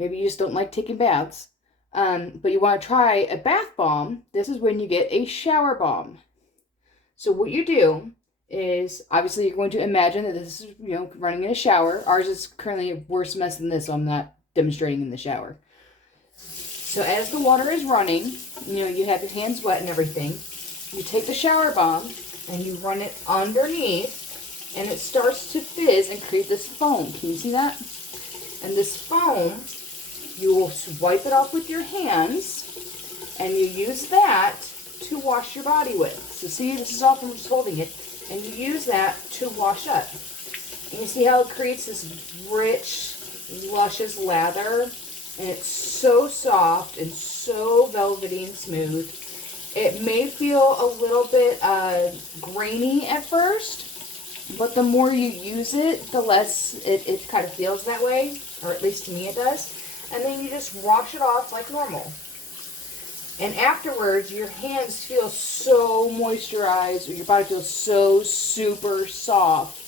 maybe you just don't like taking baths, but you want to try a bath bomb, this is when you get a shower bomb. So what you do is, obviously you're going to imagine that this is, running in a shower. Ours is currently a worse mess than this, so I'm not demonstrating in the shower. So as the water is running, you have your hands wet and everything. You take the shower bomb and you run it underneath, and it starts to fizz and create this foam. Can you see that? And this foam, you will wipe it off with your hands, and you use that to wash your body with. So see, this is all from just holding it, and you use that to wash up. And you see how it creates this rich, luscious lather, and it's so soft and so velvety and smooth. It may feel a little bit grainy at first, but the more you use it, the less it kind of feels that way, or at least to me it does. And then you just wash it off like normal. And afterwards, your hands feel so moisturized, or your body feels so super soft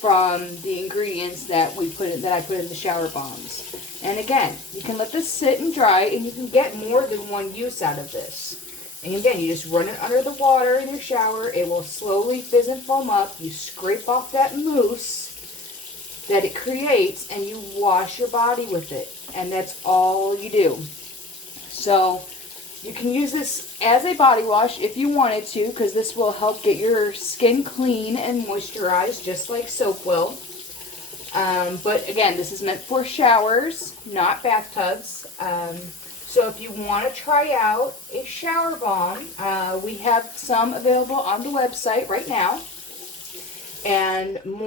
from the ingredients that I put in the shower bombs. And again, you can let this sit and dry, and you can get more than one use out of this. And again, you just run it under the water in your shower. It will slowly fizz and foam up. You scrape off that mousse that it creates, and you wash your body with it. And that's all you do. So you can use this as a body wash if you wanted to, because this will help get your skin clean and moisturized, just like soap will. But again, this is meant for showers, not bathtubs. So if you want to try out a shower bomb, we have some available on the website right now. And more